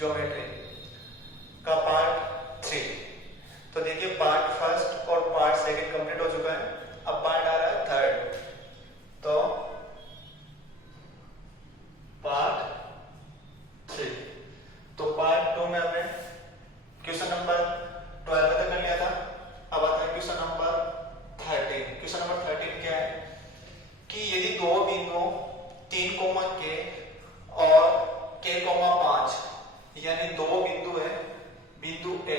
Geometry का part 3। तो देखिए पार्ट फर्स्ट और पार्ट सेकंड कंप्लीट हो चुका है, अब पार्ट आ रहा है थर्ड। तो पार्ट 3, तो पार्ट 2 में हमने क्वेश्चन नंबर 12 तक कर लिया था। अब आता है क्वेश्चन नंबर 13। क्वेश्चन नंबर 13 क्या है कि यदि दो बिंदुओं 3 कोमा के और k कोमा 5 यानी दो बिंदु है, बिंदु ए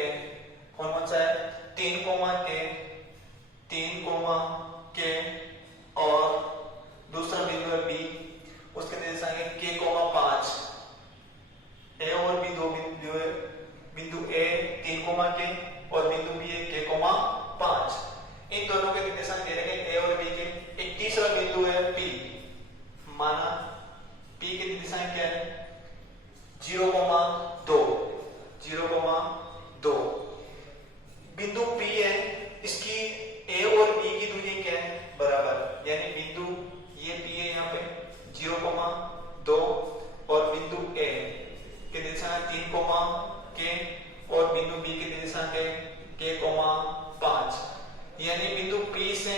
कौन सा है 3 कोमा के और दूसरा बिंदु है बी, उसके निर्देशांक है k कोमा 5। ए और बी दो बिंदु है, बिंदु ए 3 कोमा के और बिंदु बी है k कोमा 5। इन दोनों के निर्देशांक दे रखे ए और बी के। एक तीसरा बिंदु है पी, माना पी के निर्देशांक क्या है 0,2 बिंदु पी है, इसकी ए और बी की दूरी क्या है बराबर, यानी बिंदु ये पी है यहाँ पे 0,2 और बिंदु ए के निर्देशांक 3 के और बिंदु बी के निर्देशांक है k, 5। यानी बिंदु P से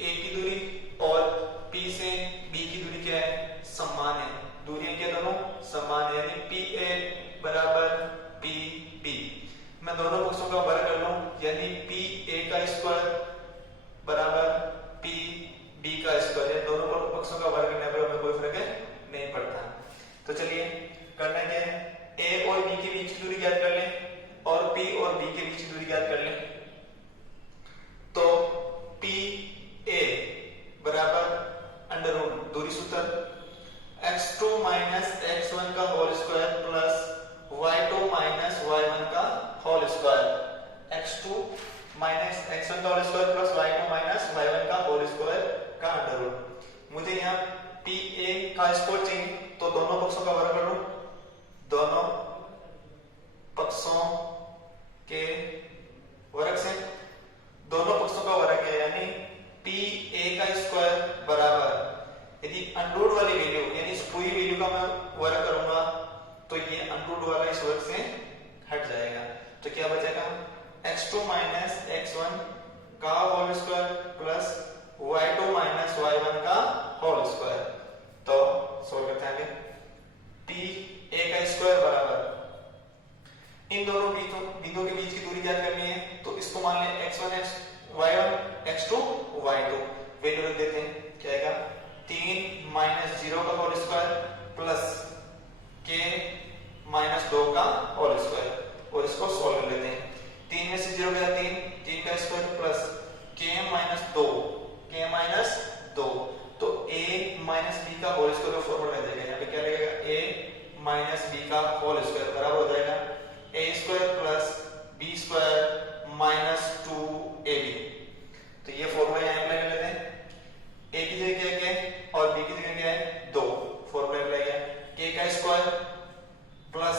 A की दूरी और P से B की दूरी क्या है समान है, दूरियां क्या दोनों समान है, यानी PA बराबर PB। मैं दोनों पक्षों का वर्ग कर लूं, यानी PA का स्क्वायर बराबर PB का स्क्वायर, यानी दोनों पक्षों का वर्ग करने पर हमें कोई फर्क नहीं पड़ता। तो चलिए करना क्या है, A और B के बीच की दूरी ज्ञात कर लें और P और B के बीच की दूरी ज्ञात कर लें। तो PA बराबर अंडर रूट दूरी सूत्र x2 माइनस x1 का whole square plus y2 minus y1 का whole square, x2 minus x1 का whole square plus y2 minus y1 का होल स्क्वायर का अंडर रूट। मुझे यहाँ PA का स्क्वायर चाहिए, तो दोनों पक्षों का वर्ग करूं, दोनों पक्षों के वर्ग से दोनों पक्षों का वर्ग है, यानी PA का स्क्वायर बराबर, यदि अनरूट वाली वैल्यू यानी इस पूरी वैल्यू का मैं वर्ग करूंगा तो ये अनरूट वाला इस वर्ग से हट जाएगा। तो क्या बचेगा x2 माइनस x1 का whole square plus y2 minus y1 का होल स्क्वायर। तो सॉल्व करते हैं आगे, PA का स्क्वायर बराबर इन दोनों बिंदुओं के बीच की दूरी ज्ञात करनी है, तो इसको मान लें x1 y1 x2 y2, value रख देते हैं, क्या आएगा 3 माइनस 0 का whole square plus k minus 2 का होल स्क्वायर, और इसको सॉल्व कर लेते हैं। 3 में से 0 गया 3 का स्क्वायर प्लस k माइनस 2, तो a माइनस b का होल स्क्वायर का फॉर्मूला मिल जाएगा, यहाँ पे क्या लगेगा a माइनस b का होल स्क्वायर बराबर हो जाएगा a square plus b square minus 2ab। तो ये फॉर्मूला यहाँ अप्लाई कर लेते हैं, a की जगह क्या है और b की जगह क्या है 2, फॉर्मूला अप्लाई किया k का स्क्वायर प्लस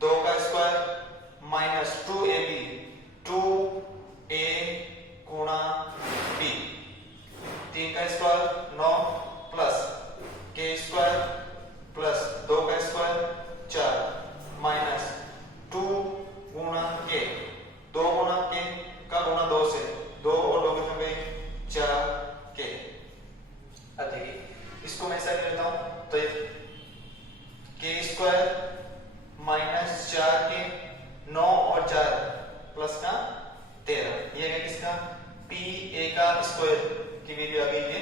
2 का स्क्वायर माइनस 2ab, 2a गुणा b, 3 का square 9 plus k square plus 2 का स्क्वायर 4 माइनस 2 गुणा k, 2 गुणा k का गुणा 2 से 2 और 2 कितने हुए 4k। अब देखिए इसको मैं ऐसा कर लेता हूं, तो k स्क्वायर माइनस 4k 9 और 4 प्लस का 13, ये है किसका PA का स्क्वायर की वैल्यू आ गई है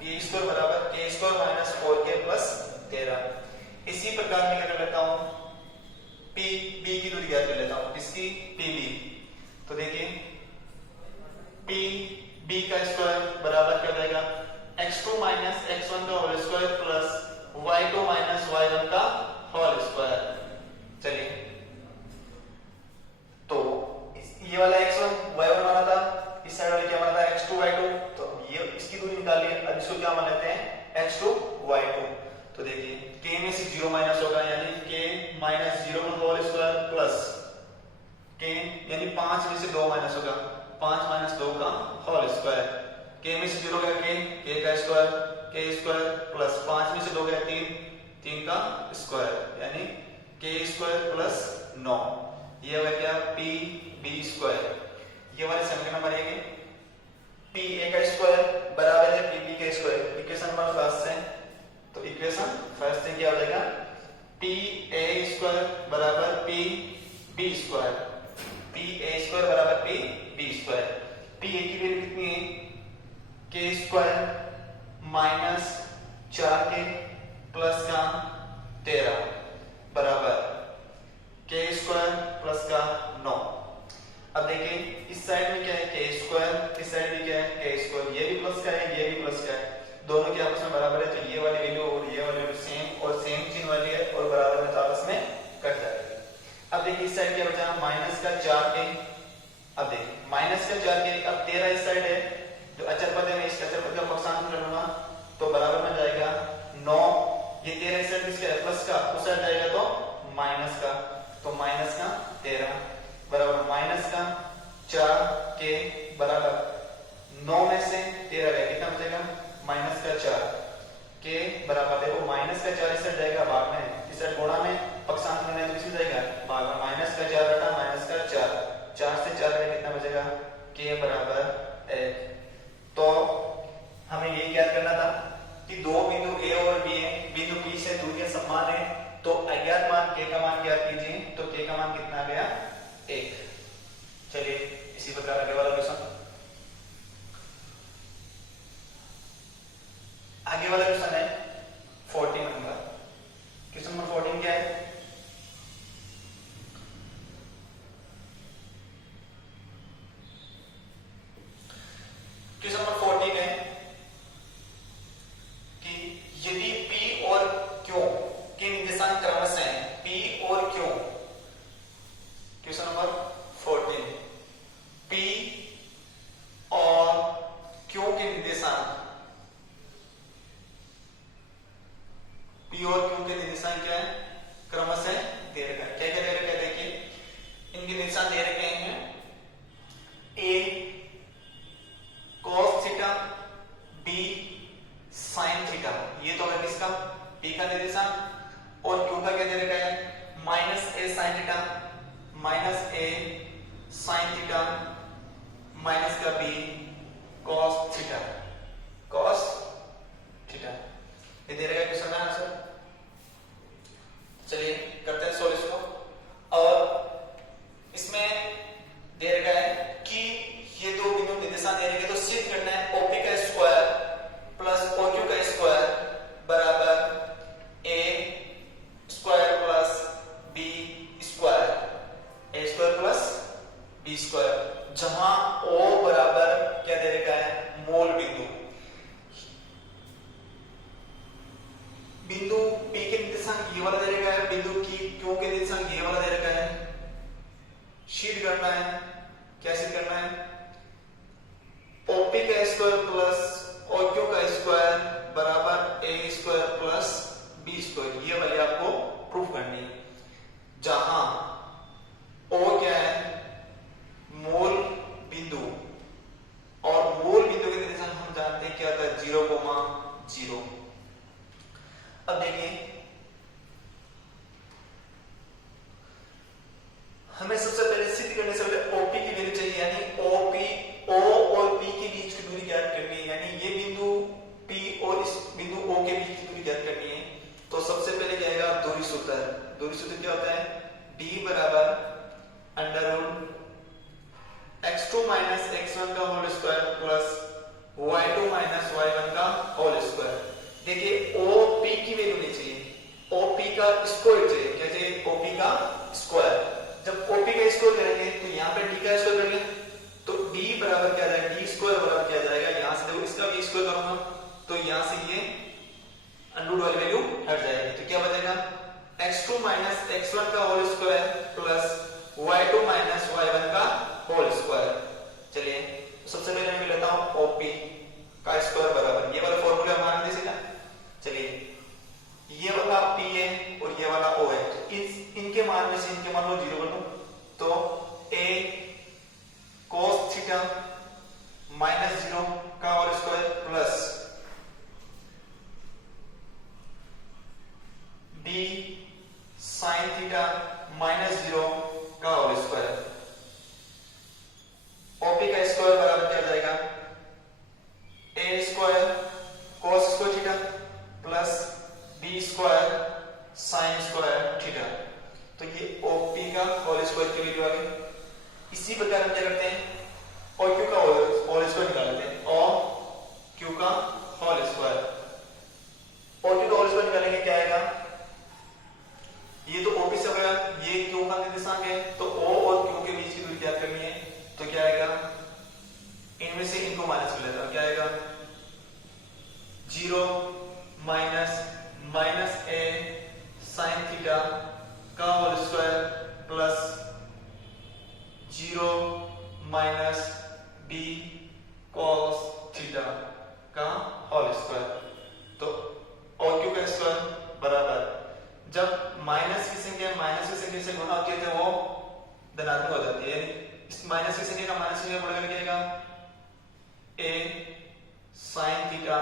p स्क्वायर बराबर k square minus 4k plus 13। इसी प्रकार मैं क्या कर लेता हूं PB की दूरी ज्ञात कर लेता हूं, इसकी PB। तो देखिए PB का स्क्वायर बराबर क्या हो जाएगा x2 माइनस x1 का whole square plus y2 minus y1 का होल स्क्वायर। चलिए तो ये वाला x1 y1 माना था, इस साइड वाले क्या माना था x2 y2, तो ये इसकी दूरी निकालिए। अब इसको क्या मान लेते हैं x2 y2। तो देखिए k में से 0 माइनस होगा, यानी k माइनस 0 का होल स्क्वायर प्लस k यानी 5 में से 2 माइनस होगा, 5 माइनस 2 का होल स्क्वायर, k में से 0 गया k का स्क्वायर प्लस 5 में से 2 गया 3 का स्क्वायर, यानी 9। ये हो गया पी बी स्क्वायर, ये वाले समीकरण नंबर 1 है। पी ए का स्क्वायर बराबर है पी बी का स्क्वायर, इक्वेशन नंबर फर्स्ट है। तो इक्वेशन फर्स्ट से क्या हो जाएगा, पी ए स्क्वायर बराबर P B square, P A square बराबर P B square. P A की वैल्यू कितनी है, के स्क्वायर माइनस 4k प्लस का 13 बराबर के स्क्वायर प्लस का 9। अब देखिए इस साइड में क्या है के स्क्वायर, इस साइड में क्या है के स्क्वायर, ये भी प्लस का है ये भी प्लस का है, दोनों के आपस में बराबर है, तो ये वाली वैल्यू और ये वाली वैल्यू सेम और सेम चिन्ह वाली है और बराबर में तो आपस में कट जाएगी। अब देखिए इस साइड क्या बचा माइनस का 4k, अब देखिए माइनस का 4k, अब 13 इस साइड है, जो अचर पद है मैं इसका अचर पद का पक्षांतर कर लूंगा तो बराबर में जाएगा 9, ये 13 इस साइड किसका है प्लस का, उस साइड जाएगा तो माइनस का, तो माइनस का 13 बराबर माइनस का 4k बराबर 9 में से 13 गया कितना बचेगा माइनस का 4 के बराबर, देखो माइनस का 4 इस साइड जाएगा भाग में, इस साइड गुणा में पक्षांतर करना है तो किसमें जाएगा भाग में, माइनस का 4 हटा माइनस का 4, 4 से 4 गया कितना बचेगा के बराबर 1। तो हमें ये ज्ञात करना था कि दो बिंदु ए और बी है, बिंदु बी से दूरियां समान है, तो अज्ञात मान के का मान ज्ञात कीजिए, तो के का मान कितना आ गया 1। चलिए इसी प्रकार आगे वाला क्वेश्चन, आगे वाला क्वेश्चन है 14 नंबर। क्वेश्चन नंबर 14 क्या है, क्वेश्चन नंबर 14 है कि यदि P और Q के निर्देशांक क्रमशः हैं, P और Q, क्वेश्चन नंबर 14, P और Q के निर्देशांक, P और Q के निर्देशांक क्या है क्रमशः दे रखा है, क्या क्या दे रखा है देखिए, इनके निर्देशांक दे रखे हैं A cos theta, B sin theta, ये तो है किसका P का निर्देशांक, और Q का क्या दे रखा है minus A sin theta, minus A sin theta minus का B cos theta, cos theta, ये दे रखा है क्वेश्चन का आंसर। चलिए करते हैं सॉल्व इसको, और इसमें दे रखा है कि ये दो बिंदु निर्देशांक दे रखे, तो सिद्ध करना है OP का स्क्वायर प्लस OQ का स्क्वायर बराबर A square plus B square, A square plus B square, जहां O बराबर क्या दे रखा है मूल बिंदु, बिंदु P के निर्देशांक ये वाला दे रखा है, बिंदु की Q के निर्देशांक ये वाला दे रखा है, सिद्ध करना है, क्या सिद्ध करना है OP का स्क्वायर प्लस OQ का स्क्वायर बराबर A square plus B square, ये वाली आपको प्रूफ करनी है, जहां O क्या है मूल बिंदु, और मूल बिंदु के निर्देशांक हम जानते हैं क्या होता है 0,0। अब देखिए हमें सबसे पहले सिद्ध करने से पहले OP की वैल्यू चाहिए, यानी OP O और P के बीच की दूरी ज्ञात करनी है, यानी ये बिंदु P और इस बिंदु O के बीच की दूरी ज्ञात करनी है। तो सबसे पहले क्या आएगा दूरी सूत्र, दूरी सूत्र क्या होता है D बराबर under root x2 minus x1 का whole square plus y2 minus y1 का होल स्क्वायर। देखिए OP की वैल्यू नहीं चाहिए, OP का स्क्वायर चाहिए, क्या चाहिए OP का स्क्वायर। जब OP का स्क्वायर करेंगे तो यहाँ पे D का स्क्वायर करेंगे, तो D बराबर क्या आ जाएगा D स्क्वायर बराबर क्या आ जाएगा, यहाँ से देखो इसका भी स्क्वायर करूंगा तो यहाँ से ये अंडर वाली वैल्यू हट जाएगी, तो क्या बचेगा x2 माइनस x1 का whole square plus y2 minus y1 का होल स्क्वायर। चलिए सबसे पहले मैं लेता हूं OP का स्क्वायर बराबर, ये वाला फॉर्मूला हमारा देखेगा। चलिए ये वाला P है और ये वाला O है, तो इनके मान में से इनके मान को 0 कर दूं, तो A cos थीटा माइनस 0 का whole square plus B sin theta minus 0 square sine square theta. तो ये OP का होल स्क्वायर की वैल्यू आ गई। इसी प्रकार हम क्या करते हैं, OQ का होल स्क्वायर निकालते हैं, OQ का होल स्क्वायर। OQ का होल स्क्वायर निकालेंगे क्या आएगा, ये तो OP से होगा, ये Q का निर्देशांक है, तो O और Q के बीच की दूरी ज्ञात करनी है। तो क्या आएगा, इनमें से इनको माइनस कर लेता हूं, क्या आएगा 0 माइनस A साइन थीटा का whole square plus 0 minus B cos theta का होल स्क्वायर। तो OQ का स्क्वायर बराबर, जब माइनस की संख्या से गुणा होती है तो वो धनात्मक हो जाती है, इस माइनस की संख्या का माइनस की संख्या बढ़कर क्या आएगा, A साइन थीटा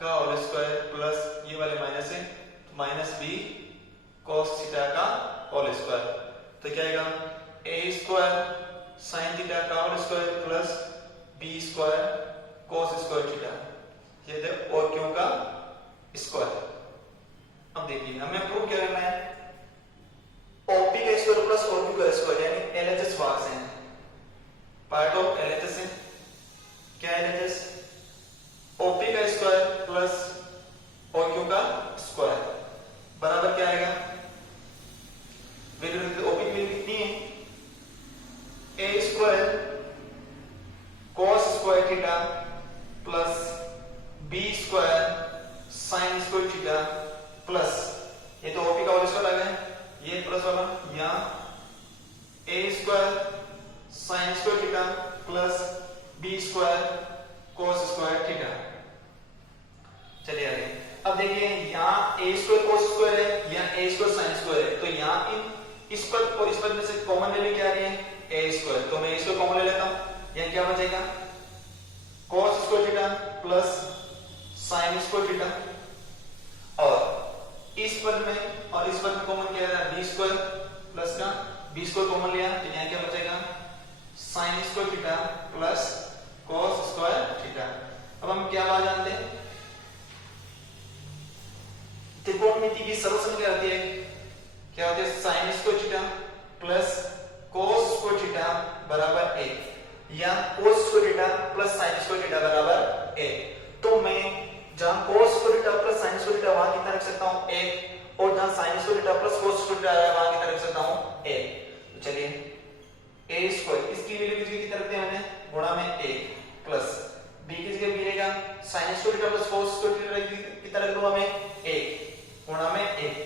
का होल स्क्वायर प्लस ये वाले माइनस है माइनस B cos थीटा का होल स्क्वायर। तो क्या आएगा, A स्क्वायर साइन थीटा का whole square plus B square cos square theta, ये थे OQ का स्क्वायर। अब देखिए हमें प्रूव क्या करना है, OP का स्क्वायर प्लस OQ का स्क्वायर यानी LHS भाग से है, पार्ट ऑफ LHS है। क्या है LHS, OP का स्क्वायर प्लस OQ का स्क्वायर बराबर क्या आएगा, वैल्यू OP की वैल्यू कितनी है, A square cos square theta plus B square sine square theta plus, ये तो OP का होल स्क्वायर आ गया, ये प्लस वाला यहाँ A square sine square theta plus B square cos square theta. चलिए आगे, अब देखिए यहाँ A स्क्वायर cos स्क्वायर है, यहाँ A स्क्वायर साइन स्क्वायर है, तो यहाँ इस पद और इस पद में से कॉमन वैल्यू क्या आ रही है, A स्क्वायर। तो मैं A स्क्वायर कॉमन ले लेता हूँ, यहाँ क्या बचेगा cos square theta plus sign square theta, और इस पद में और इस पद में कॉमन क्या है, B स्क्वायर प्लस का B स्क्वायर कॉमन लिया, तो यहाँ क्या बचेगा sign square theta plus cos square theta. अब हम क्या बात जानते हैं, त्रिकोणमिति की सर्वसम्मति क्या होती है, क्या होती है sign square theta plus cos square theta बराबर 1 या cos square theta plus sign square theta बराबर 1। तो मैं जहां cos square theta plus sign square theta वहां कितना रख सकता हूं 1, और जहां sign square theta plus cos square theta है वहां कितना रख सकता हूं 1। तो चलिए A स्क्वायर इसकी वैल्यू कितनी रखते हैं मैंने, गुणा में 1 प्लस B की जगह B रहेगा sign square theta plus cos square theta कितना रख दूंगा मैं 1 गुणा में 1।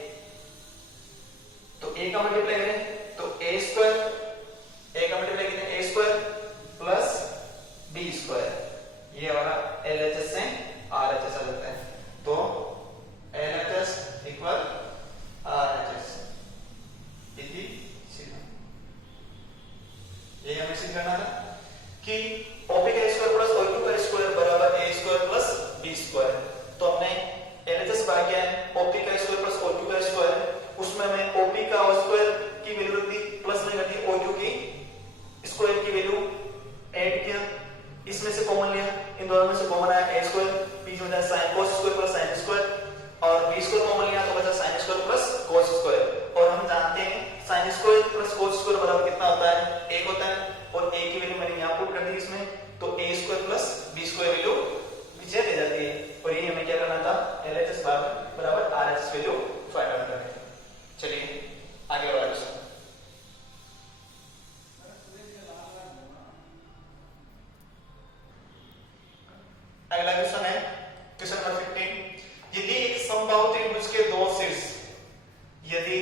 तो A का मल्टीप्लाई करें तो A स्क्वायर, A का मल्टीप्लाई करें A square plus B square, ये हमारा LHS से RHS आ जाता है। तो LHS इक्वल RHS, ये हमें सिद्ध करना था कि OP का स्क्वायर प्लस OQ का स्क्वायर बराबर A square plus B square. तो हमने LHS बाय किया है OP का स्क्वायर प्लस OQ का स्क्वायर, उसमें मैं OP का स्क्वायर की वैल्यू रख दी प्लस में रख दी OQ की स्क्वायर की वैल्यू ऐड किया, इसमें से कॉमन लिया, इन दोनों में से कॉमन आया A स्क्वायर, बीच में था sin cos square plus sin square, और B स्क्वायर कॉमन लिया तो बचा sin square plus cos square. और हम जानते हैं sin square plus cos square बराबर कितना होता है, 1 होता है, और A की वैल्यू मैंने यहां पुट कर दी इसमें, तो A square plus B square value नीचे दे जाती है, और ये हमें क्या करना था LHS बराबर RHS वैल्यू फाइंड आउट करनी है। चलिए आगे वाला क्वेश्चन, अगला क्वेश्चन है क्वेश्चन नंबर 15। यदि एक समबाहु त्रिभुज के दो शीर्ष, यदि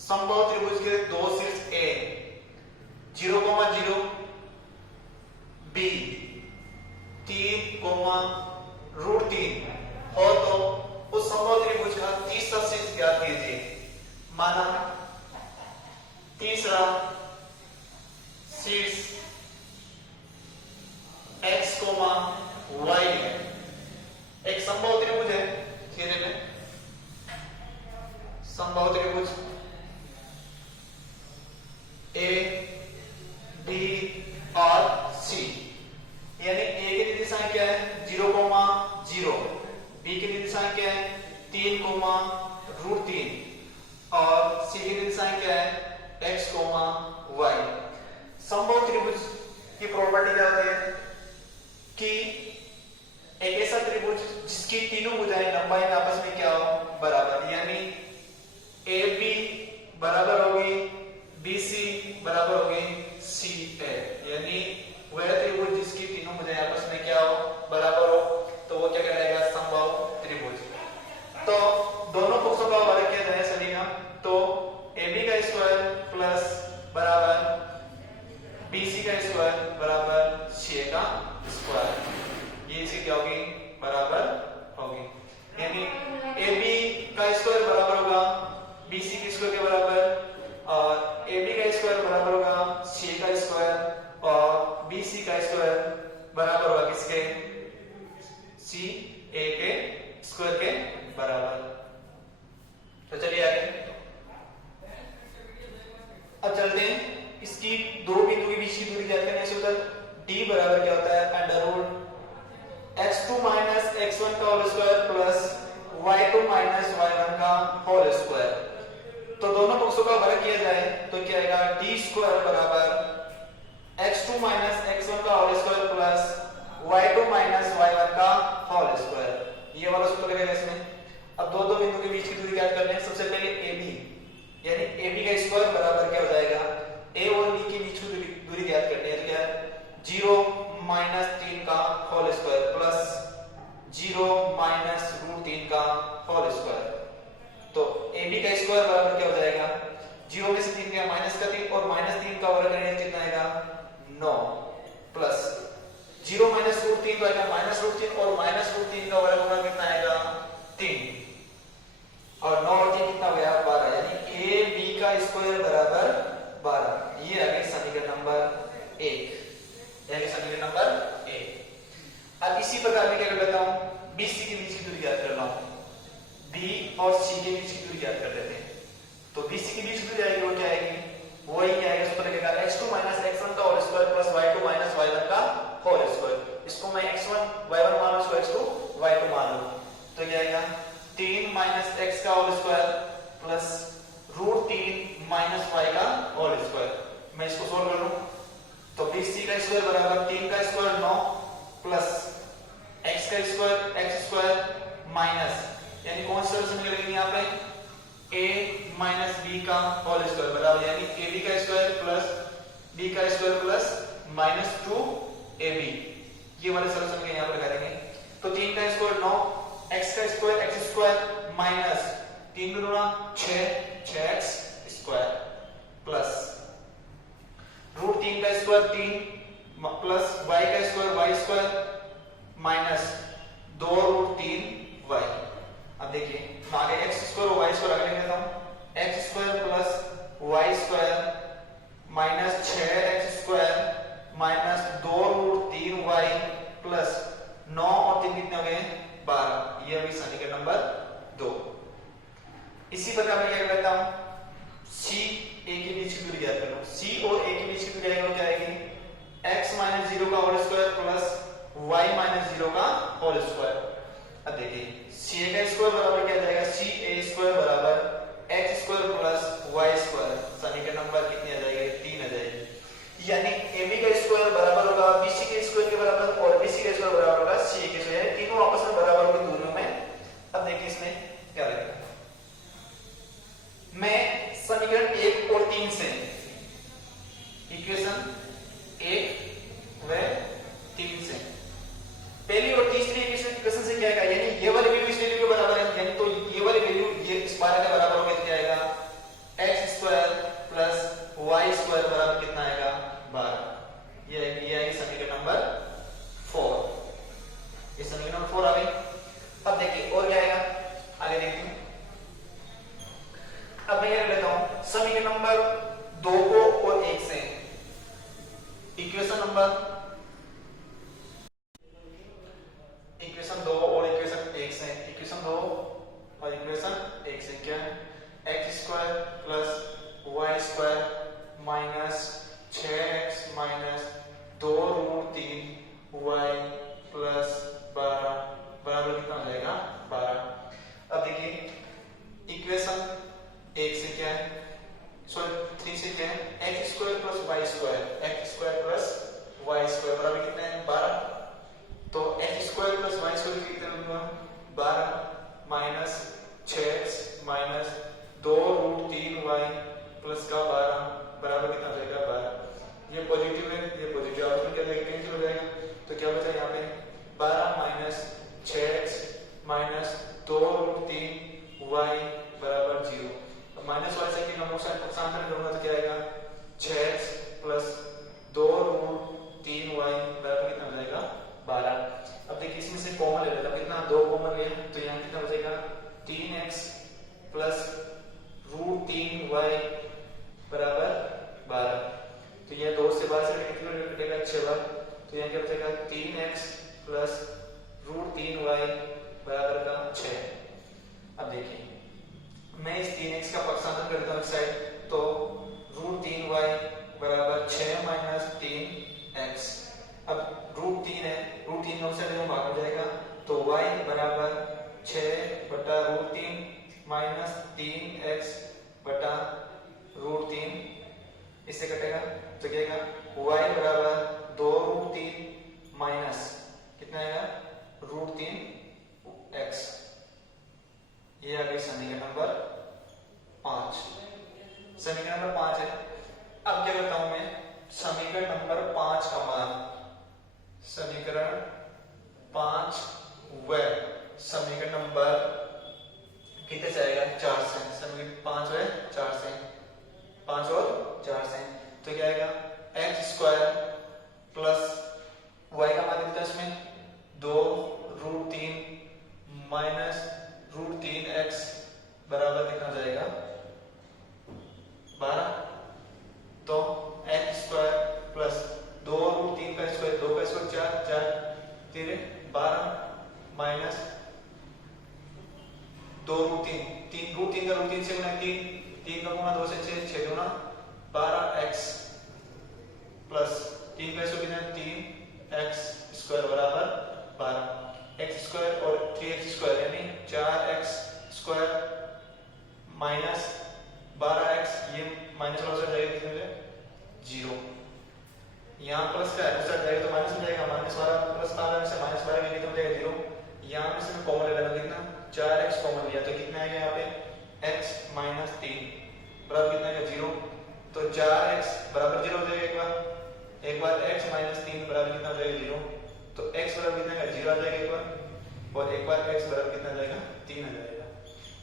समबाहु त्रिभुज के दो शीर्ष A 0,0 B 3, √3 हो तो उस समबाहु त्रिभुज का तीसरा शीर्ष ज्ञात कीजिए। माना तीसरा शीर्ष x, y है, एक समबाहु त्रिभुज है, सीधे में समबाहु त्रिभुज A, B और C, यानी A की दिशाएं क्या है 0,0, बी की दिशाएं क्या है 3 कोमा √3 और सी की दिशाएं क्या है x कोमा y। समबाहु त्रिभुज की प्रॉपर्टी क्या होती है कि एक ऐसा त्रिभुज जिसकी तीनों भुजाएं लंबाई में आपस में क्या हो बराबर, यानी ए बी बराबर होगी बी सी बराबर होगी सी ए, यानी वह त्रिभुज जिसकी तीनों भुजाएं आपस में क्या हो बराबर हो तो वो क्या कहलाएगा समबाहु त्रिभुज। तो दोनों पक्षों का वर्ग किया जाए सभी का, तो ए बी का स्क्वायर प्लस बराबर बी सी का स्क्वायर बराबर सी ए का स्क्वायर, ये इसकी क्या होगी बराबर होगी, यानी ए बी का स्क्वायर बराबर होगा बी सी के स्क्वायर के बराबर और ए बी का स्क्वायर बराबर होगा सी ए का स्क्वायर और बी सी का स्क्वायर बराबर होगा किसके सी ए के स्क्वायर के बराबर। तो चलिए आगे अब चलते हैं, इसकी दो बिंदु के बीच की दूरी ज्ञात करने से उधर d बराबर क्या होता है अंडर x2 माइनस x1 का whole square plus y2 minus y1 का होल स्क्वायर। तो दोनों पक्षों का वर्ग किया जाए तो क्या आएगा d स्क्वायर बराबर x2 माइनस x1 का whole square plus y2 minus y1 का होल स्क्वायर, ये वाला सूत्र लगेगा इसमें। अब दो बिंदु के बीच की दूरी ज्ञात करने, सबसे पहले AB यानी AB का स्क्वायर बराबर क्या हो जाएगा A और B के बीच की दूरी ज्ञात करनी है, तो क्या है 0 माइनस 3 का होल स्क्वायर प्लस 0 माइनस √3 का होल स्क्वायर। तो AB का स्क्वायर बराबर क्या हो जाएगा 0 में से 3 गया माइनस का 3 और माइनस 3 का वर्ग करेंगे कितना आएगा 9 प्लस 0 माइनस √3 तो आएगा माइनस √3 और माइनस √3 का वर्ग होगा कितना आएगा 3 और 9 और 3 कितना हो गया 12, यानी ए बी का स्क्वायर बराबर 12। ये आ गई समीकरण नंबर 1, यानी समीकरण नंबर 1। अब इसी प्रकार मैं क्या कर लेता हूं बी सी के बीच की दूरी ज्ञात कर रहा हूं, बी और सी के बीच की दूरी ज्ञात कर लेते हैं। तो बी सी के बीच की दूरी आएगी वो क्या आएगी वही क्या आएगा सूत्र लगेगा x2 माइनस x1 का whole square plus y2 minus y1 का होल स्क्वायर। इसको मैं x1 y1 मान लूं, इसको x2 y2 मान लूं, तो क्या आएगा 3 माइनस x का whole square plus √3 minus y का होल स्क्वायर। मैं इसको सोल्व कर लूं तो bc का स्क्वायर बराबर 3 का स्क्वायर 9 प्लस x का स्क्वायर x स्क्वायर माइनस, यानी कौन सा सॉल्यूशन निकलेगा यहाँ पे a माइनस b का होल स्क्वायर बराबर, यानी ab का स्क्वायर प्लस b का स्क्वायर प्लस माइनस 2ab, ये वाले सॉल्यूशन के यहाँ पर लगा देंगे। तो 3 का स्क्वायर 9 x का स्क्वायर x स्क्वायर माइनस 3 गुना 6x स्क्वायर प्लस √3 का स्क्वायर 3 प्लस y का square y square minus 2√3y। अब देखिए मैं आगे x स्क्वायर और y स्क्वायर आगे लिख देता हूं, x square plus y square minus 6x square minus 2√3y plus 9 और 3 कितने हो गए 12, ये अभी समीकरण नंबर 2। इसी प्रकार मैं क्या कर लेता हूं C A के बीच की दूरी ज्ञात कर लूं, C और A के बीच की दूरी आएगी क्या आएगी x माइनस 0 का whole square plus y minus 0 का होल स्क्वायर। अब देखिए CA का स्क्वायर बराबर क्या जाएगा CA स्क्वायर बराबर x square plus y square, समीकरण नंबर कितनी आ जाएगी 3 आ जाएगी, यानी AB का स्क्वायर बराबर होगा BC के स्क्वायर के बराबर और BC का स्क्वायर बराबर होगा CA के स्क्वायर, यानी तीनों आपस में बराबर होगी दूरियों में। अब देखिए इसमें क्या लगेगा, मैं समीकरण 1 और 3 से इक्वेशन 1 व 3 से पहली और तीसरी इक्वेशन से क्या आएगा, यानी ये वाली वैल्यू इस वैल्यू के बराबर है, यानी तो ये वाली वैल्यू ये इस 12 के बराबर होगा, क्या आएगा x square plus y square बराबर कितना आएगा 12, ये आएगी समीकरण नंबर 4, ये समीकरण नंबर 4 आ गई। अब देखिए और क्या आएगा आगे देखते हैं। अब मैं ये लेता हूं समीकरण नंबर 2 को और 1 से इक्वेशन 2 और इक्वेशन 2 और इक्वेशन 1 से क्या है x square plus y square minus 6x minus 2√3y plus 12 बराबर कितना हो जाएगा 2 रूट 3 y बराबर 0। तो माइनस वाले साइन का मोशन पक्षांतर करूंगा तो क्या आएगा 6x प्लस 2 रूट 3y बराबर कितना हो जाएगा 12। अब देखिए इसमें से कॉमन ले लेता हूं, कितना 2 कॉमन लिया तो यहाँ कितना हो जाएगा 3x प्लस रूट 3y बराबर 12। तो यह 2 से 12 से कितना कटेगा 6 बार, तो यहाँ क्या बचेगा 3x प्लस रूट 3y बराबर का 6। अब देखिए मैं इस 3x का पक्षांतर करता हूँ इस साइड, तो रूट 3y बराबर 6 माइनस 3x। अब रूट 3 है, रूट 3 नौ से भाग हो जाएगा तो y बराबर 6 बटा रूट 3 माइनस 3x बटा रूट 3, इससे कटेगा तो क्या आएगा y बराबर 2 रूट 3 माइनस कितना आएगा रूट 3x। ये आ गई समीकरण नंबर 5। समीकरण नंबर 5 है। अब क्या करता हूं मैं समीकरण नंबर 5 का मान, समीकरण 5 व समीकरण नंबर कितने से आएगा 4 से, समीकरण 5 व 4 से, 5 और 4 से, तो क्या आएगा एक्स स्क्वायर प्लस वाई का मान कितना इसमें 2 रूट 3 माइनस रूट 3x बराबर कितना हो जाएगा 12। तो एक्स स्क्वायर प्लस 2 रूट 3 का स्क्वायर, 2 का स्क्वायर 4, 4 3 12 माइनस 2 रूट 3, 3 रूट 3 का रूट 3 से गुना 3, 3 का गुना 2 से 6, 6 गुना 12x प्लस 3 का स्क्वायर कितना 3x स्क्वायर बराबर 12। x स्क्वायर और 3x स्क्वायर यानी 4x स्क्वायर माइनस 12x, ये माइनस वाला हो जाएगा कितने 0। यहाँ प्लस का दूसरा जाएगा तो माइनस हो जाएगा, माइनस 12 प्लस 12 में से माइनस 12 गया तो हो जाएगा 0। यहाँ में से मैं कॉमन ले लेगा कितना 4x कॉमन लिया तो कितना आएगा यहाँ पे x माइनस 3 बराबर कितना आएगा 0। तो 4x बराबर 0 हो जाएगा एक बार x माइनस 3 बराबर कितना हो जाएगा 0। तो x बराबर कितना आएगा 0 आ जाएगा एक बार, और एक बार x बराबर कितना आ जाएगा 3 आ जाएगा।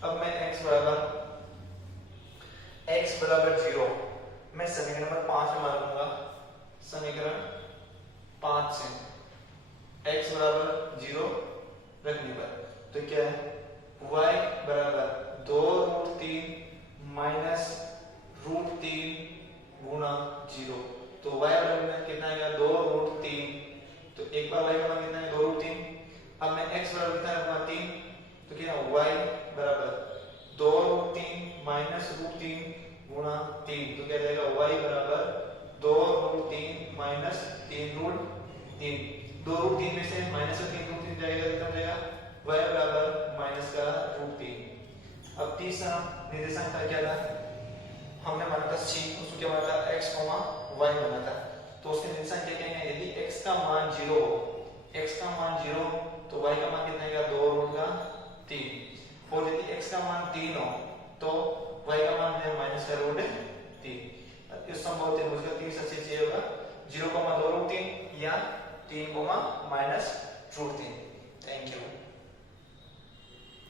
अब मैं x बराबर 0 मैं समीकरण नंबर 5 में मान लूंगा, समीकरण 5 से x बराबर 0 रखने पर तो क्या है y बराबर 2 रूट 3 माइनस रूट 3 गुना 0। तो y बराबर कितना आएगा 2 रूट 3, तो एक बार y का मान कितना है 2 रूट 3। अब मैं x बराबर कितना रखूंगा 3, तो क्या y बराबर 2 रूट 3 माइनस रूट 3 गुना 3, तो क्या जाएगा y बराबर 2 रूट 3 माइनस 3 रूट 3, 2 रूट 3 में से माइनस 3 रूट 3 जाएगा कितना जाएगा y बराबर माइनस का रूट 3। अब तीसरा निर्देशांक था क्या था, हमने माना था c, उसको क्या माना था x, y माना था। तो उसके निर्देशांक क्या कहेंगे, यदि x का मान 0 हो, x का मान 0 तो y का मान कितना आएगा 2 रूट का 3, और यदि x का मान 3 हो तो y का मान है माइनस का रूट 3। इस संभव त्रिभुज का 3 सबसे चाहिए होगा 0, 2 रूट 3 या 3, माइनस रूट 3।